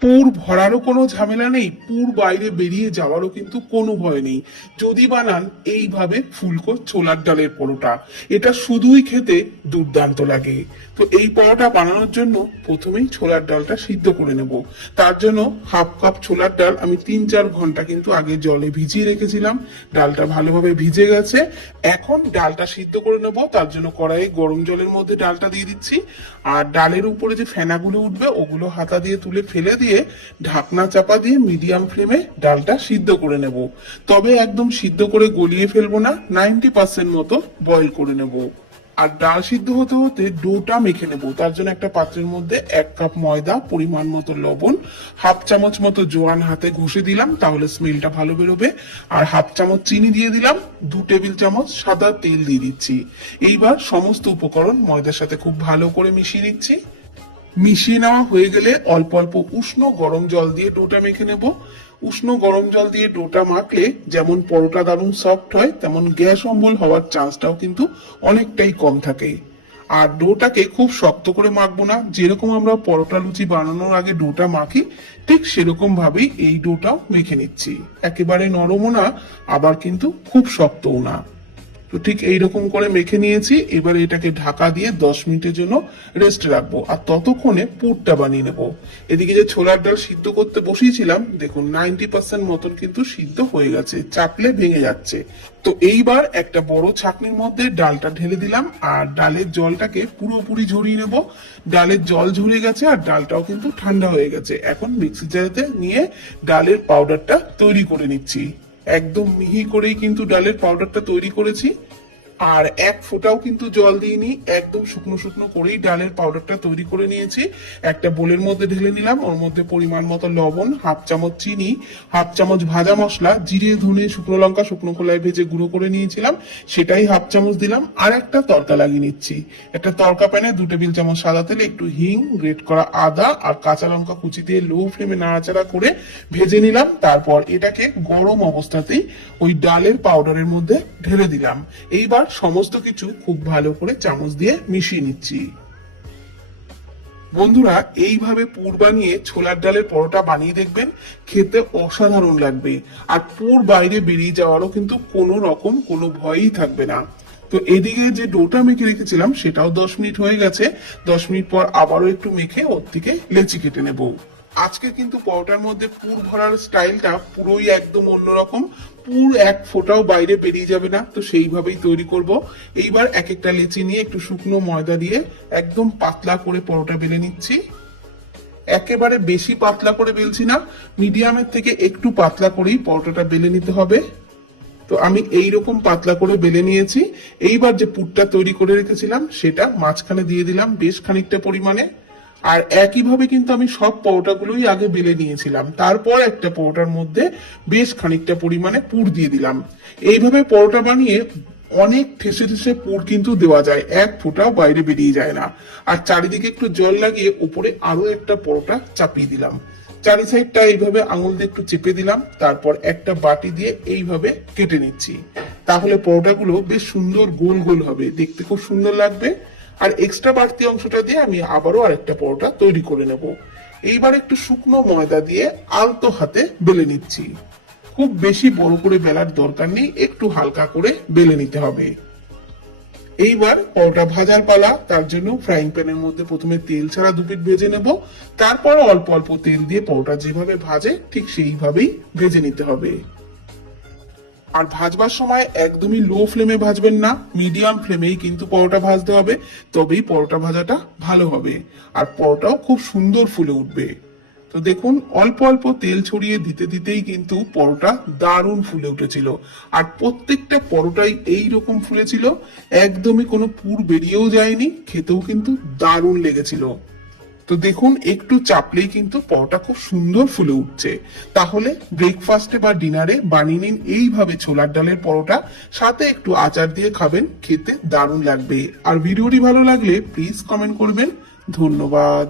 পুর ভরারও কোনো ঝামেলা নেই, পুর বাইরে বেরিয়ে যাওয়ারও কিন্তু কোনো ভয় নেই। যদি বানান, এইভাবে ফুলকো ছোলার ডালের পরোটা। এটা শুধুই খেতে দুর্দান্ত লাগে। তো এই পরোটা বানানোর জন্য প্রথমেই ছোলার ডালটা সিদ্ধ করে নেব। তার জন্য হাফ কাপ ছোলার ডাল আমি তিন চার ঘণ্টা কিন্তু আগে জলে ভিজিয়ে রেখেছিলাম। ডালটা ভালোভাবে ভিজে গেছে। এখন ডালটা সিদ্ধ করে নেব। তার জন্য কড়াইয়ে গরম জলের মধ্যে ডালটা দিয়ে দিচ্ছি। আর ডালের উপরে যে ফেনাগুলো উঠবে, ওগুলো হাতা দিয়ে তুলে ফেলে দিয়ে ঢাকনা চাপা দিয়ে মিডিয়াম ফ্লেমে ডালটা সিদ্ধ করে নেব। তবে একদম সিদ্ধ করে গলিয়ে ফেলব না, নাইনটি পার্সেন্ট মতো বয়েল করে নেব। আর ডাল সিদ্ধ হতে হতে ডোটা মেখে নেব। তার জন্য একটা পাত্রের মধ্যে এক কাপ ময়দা, পরিমাণ মতো লবণ, হাফ চামচ মতো জোয়ান হাতে ঘষে দিলাম, তাহলে স্মেলটা ভালো বেরোবে। আর হাফ চামচ চিনি দিয়ে দিলাম, দু টেবিল চামচ সাদা তেল দিয়ে দিচ্ছি। এইবার সমস্ত উপকরণ ময়দার সাথে খুব ভালো করে মিশিয়ে নিচ্ছি। মিশিয়ে নেওয়া হয়ে গেলে অল্প অল্প উষ্ণ গরম জল দিয়ে ডোটা মেখে নেব। উষ্ণ গরম জল দিয়ে ডোটা মাখলে যেমন পরোটা দারুণ সফট হয়, তেমন গ্যাস অম্বল হওয়ার চান্সটাও কিন্তু অনেকটাই কম থাকে। আর ডোটাকে খুব শক্ত করে মাখবো না, যেরকম আমরা পরোটা লুচি বানানোর আগে ডোটা মাখি, ঠিক সেরকম ভাবেই এই ডোটাও মেখে নিচ্ছি। একেবারে নরমও না, আবার কিন্তু খুব শক্তও না। তো ঠিক এইরকম করে মেখে নিয়েছি। এবার এটাকে ঢাকা দিয়ে দশ মিনিটের জন্য রেস্ট রাখব। আর ততক্ষণে পুরটা বানিয়ে নেব। এদিকে যে ছোলার ডাল সিদ্ধ করতে বসিয়েছিলাম, দেখুন নাইনটি পার্সেন্ট মতন কিন্তু সিদ্ধ হয়ে গেছে, চাপলে ভেঙে যাচ্ছে। তো এইবার একটা বড় ছাকনির মধ্যে ডালটা ঢেলে দিলাম, আর ডালের জলটাকে পুরোপুরি ঝরিয়ে নেব। ডালের জল ঝরে গেছে, আর ডালটাও কিন্তু ঠান্ডা হয়ে গেছে। এখন মিক্সি জারেতে নিয়ে ডালের পাউডারটা তৈরি করে নিচ্ছি। একদম মিহি করেই কিন্তু ডালের পাউডারটা তৈরি করেছি। আর এক ফোঁটাও কিন্তু জল দিইনি। একদম শুকনো শুকনো করেই ডালের পাউডারটা তৈরি করে নিয়েছি। একটা বোলের মধ্যে ঢেলে নিলাম। ওর মধ্যে পরিমাণ মতো লবণ, হাফ চামচ চিনি, হাফ চামচ ভাজা মশলা, জিরে, ধনে, শুকনো লঙ্কা, শুকনো খোলায় ভেজে গুঁড়ো করে নিয়েছিলাম। সেটাই হাফ চামচ দিলাম। আর একটা তরকা লাগিয়ে নিচ্ছি। একটা তরকা প্যানে দু টেবিল চামচ সাদা তেলে, একটু হিং, গ্রেট করা আদা আর কাঁচা লঙ্কা কুচি দিয়ে লো ফ্লেমে নাড়াচাড়া করে ভেজে নিলাম। তারপর এটাকে গরম অবস্থাতেই ওই ডালের পাউডারের মধ্যে ঢেলে দিলাম। এইবার সমস্ত কিছু খুব ভালো করে চামচ দিয়ে মিশিয়ে নিচ্ছি। বন্ধুরা, এইভাবে পুর বানিয়ে ছোলার ডালের পরোটা বানিয়ে দেখবেন, খেতে অসাধারণ লাগবে। আর পুর বাইরে বেরিয়ে যাওয়ারও কিন্তু কোনো রকম কোনো ভয়ই থাকবে না। তো এদিকে যে ডোটা মেখে রেখেছিলাম, সেটাও দশ মিনিট হয়ে গেছে। দশ মিনিট পর আবারও একটু মেখে ওর থেকে লেচি কেটে নেব। আজকে কিন্তু পরোটার মধ্যে পুর ভরার স্টাইলটা পুরোই একদম অন্যরকম। পুর এক ফোঁটাও বাইরে বেরিয়ে যাবে না, তো সেইভাবেই তৈরি করব। এইবার এক একটা লেচি নিয়ে একটু শুকনো ময়দা দিয়ে একদম পাতলা করে পরোটা বেলে নিচ্ছি। একেবারে বেশি পাতলা করে বেলছি না, মিডিয়ামের থেকে একটু পাতলা করেই পরোটাটা বেলে নিতে হবে। তো আমি এই রকম পাতলা করে বেলে নিয়েছি। এইবার যে পুরটা তৈরি করে রেখেছিলাম, সেটা মাঝখানে দিয়ে দিলাম বেশ খানিকটা পরিমাণে। আর একইভাবে কিন্তু আমি সব পরোটাগুলোই আগে বেলে নিয়েছিলাম। তারপর একটা পরোটার মধ্যে বেশ খানিকটা পরিমাণে পুর দিয়ে দিলাম। এইভাবে পরোটা বানিয়ে অনেক ঠেসে ঠেসে পুর কিন্তু দেওয়া যায়। এক ফোঁটাও বাইরে বেরিয়ে যায় না। আর চারিদিকে একটু জল লাগিয়ে উপরে আরও একটা পরোটা চাপিয়ে দিলাম। চারি সাইডটা এইভাবে আঙুল দিয়ে একটু চেপে দিলাম। তারপর একটা বাটি দিয়ে এইভাবে কেটে নিচ্ছি। তাহলে পরোটাগুলো বেশ সুন্দর গোল গোল হবে। দেখতে খুব সুন্দর লাগবে। আর এক্সট্রা বাড়তি অংশটা দিয়ে আমি আবারও আরেকটা পরোটা তৈরি করে নেব। এইবার একটু শুকনো ময়দা দিয়ে আলতো হাতে বেলে নিচ্ছি। খুব বেশি বড় করে বেলার দরকার নেই, একটু হালকা করে বেলে নিতে হবে। এইবার পরোটা ভাজার পালা, তার জন্য ফ্রাইং প্যানের মধ্যে প্রথমে তেল ছাড়া দুপিট ভেজে নেব। তারপর অল্প অল্প তেল দিয়ে পরোটা যেভাবে ভাজে, ঠিক সেইভাবেই ভেজে নিতে হবে। আর ভাজবার সময় একদমই লো ফ্লেমে ভাজবেন না মিডিয়াম ফ্লেমেই কিন্তু পরোটা ভাজতে হবে, তবেই পরোটা ভাজাটা ভালো হবে। আর পরোটাও খুব সুন্দর ফুলে উঠবে। তো দেখুন, অল্প অল্প তেল ছড়িয়ে দিতে দিতেই কিন্তু পরোটা দারুণ ফুলে উঠেছিল। আর প্রত্যেকটা পরোটাই এই রকম ফুলেছিল, একদমই কোনো পুর বেরিয়েও যায়নি, খেতেও কিন্তু দারুণ লেগেছিল। তো দেখুন, একটু চাপলেই কিন্তু পরোটা খুব সুন্দর ফুলে উঠছে। তাহলে ব্রেকফাস্টে বা ডিনারে বানিয়ে নিন এইভাবে ছোলার ডালের পরোটা। সাথে একটু আচার দিয়ে খাবেন, খেতে দারুণ লাগবে। আর ভিডিওটি ভালো লাগলে প্লিজ কমেন্ট করবেন। ধন্যবাদ।